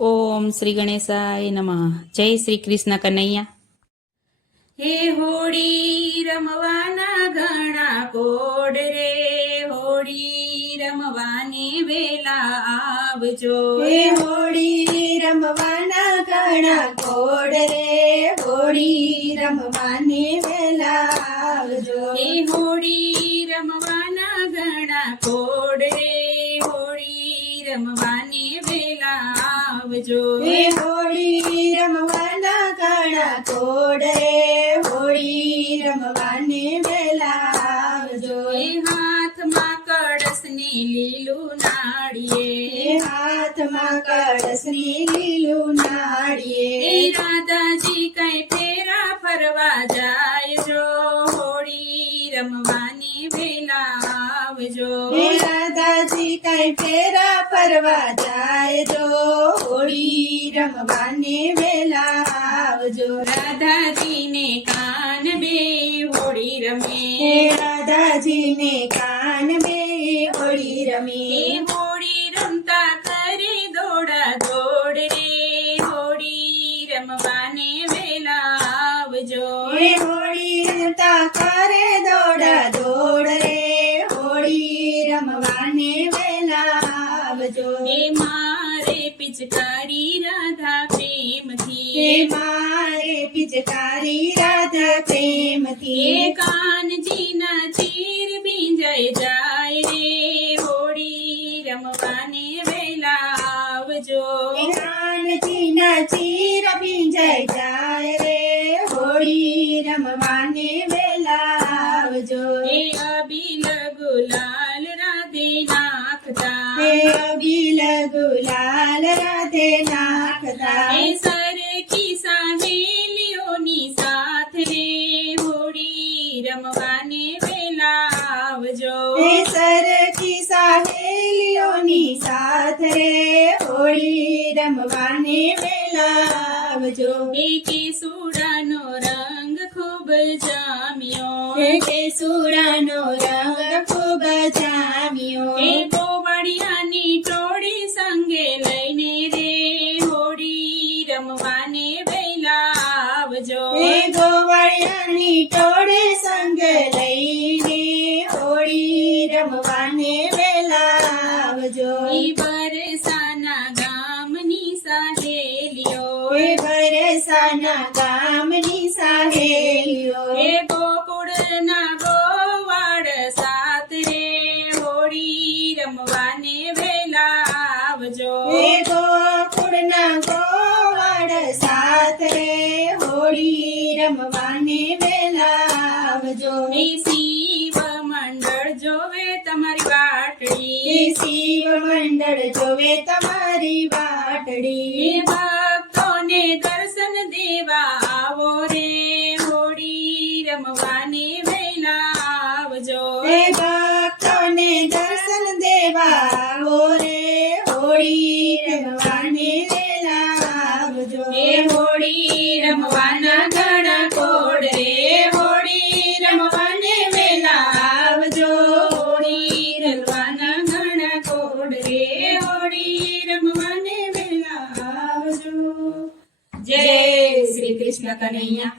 ઓમ શ્રી ગણેશાય નમઃ. જય શ્રી કૃષ્ણ કનૈયા. હે હોળી રમવાના ઘણા કોડ રે, હોળી રમવાને વેલા આવજો. હે હોળી રમવાના ઘણા કોડ રે, હોળી રમવાને વેલા આવજો. હે હોળી રમવાના ઘણા કોડ રે, હોળી રમવાને વેલા આવજો. હે હોળી રમવાના ઘણા કોડ રે, હોળી રમવાને વેલા આવજો. હે હાથમાં કળશની લીલું નાળિયેર, હે હાથમાં કળશની લીલું હે નાળિયેર. રાધાજી કઈ ફેરા ફરવા જાય જો, હોળી રમવાની વેલા આવજો. હે રાધાજી કઈ ફેરા ફરવા જાય જો, હોળી રમવાને વેલા આવજો. રાધાજીને કાન બે હોળી હે રમે, રાધાજીને કાન બે હોળી હે રમે. હોળી રમતા કરે દોડા દોડ રે, હોળી રમવાને વેલા આવજો. હે હોળી રમતા કરે દોડા દોડ રે, હોળી રમવાને વેલા આવજો. હે મારે પિચકારી રાધા હે પ્રેમથી, મારે પિચકારી રાધા હે પ્રેમથી. કાનજીના ચીર બીંજાઈ જાય રે, હોળી રમવાને વેલા આવજો. હે કાનજીના ચીર ભીંજાઈ જાય રે, હોળી રમવાને વેલા આવજો. હે અબીલ ગુલાલ રાધે નાખતા, હે અબીલ ગુલાલ રાધે નાખતા. હે સરખી સહેલીઓની સાથ રે, હોળી રમવાને વેલા આવજો. હે સરખી સહેલીઓની સાથ રે, હોળી રમવાને વેલા આવજો. હે કેસુડાનો રંગ ખૂબ જામ્યો, હે કેસુડાનો રંગ ખૂબ જામ્યો. હે ગોવાળિયાની ટોળી સંગે લઈને રે, હોળી રમવાને વેલા આવજો. હે ગોવાળિયાની ટોળે સંગ લઈને, હોળી રમવાને વેલા આવજો. હે બરસાના ગામની સહેલીઓ, હે બરસાના ગામની સહેલીઓ. હે ગોકુળના ગોવાળ સાથ રે, હોળી રમવાને વેલા આવજો. હે ગોકુળના ગોવાળ સાથ રે, હોળી રમવાને વેલા આવજો. હે શિવ મંડળ જોવે તમારી હે વાટડી, શિવ મંડળ જોવે તમારી હે વાટડી. ભક્તોને દર્શન દેવા આવો રે, હોળી રમવાને વેલા આવજો. હે ભક્તોને દર્શન દેવા આવો રે, હોળી રમવાને વેલા આવજો. હે હોળી રમવાના ઘણા કોડ રે, હોળી રમવાને વેલા આવજો. હોળી રમવાના ઘણા કોડ રે, હોળી રમવાને વેલા આવજો. જય શ્રી કૃષ્ણ કનૈયા.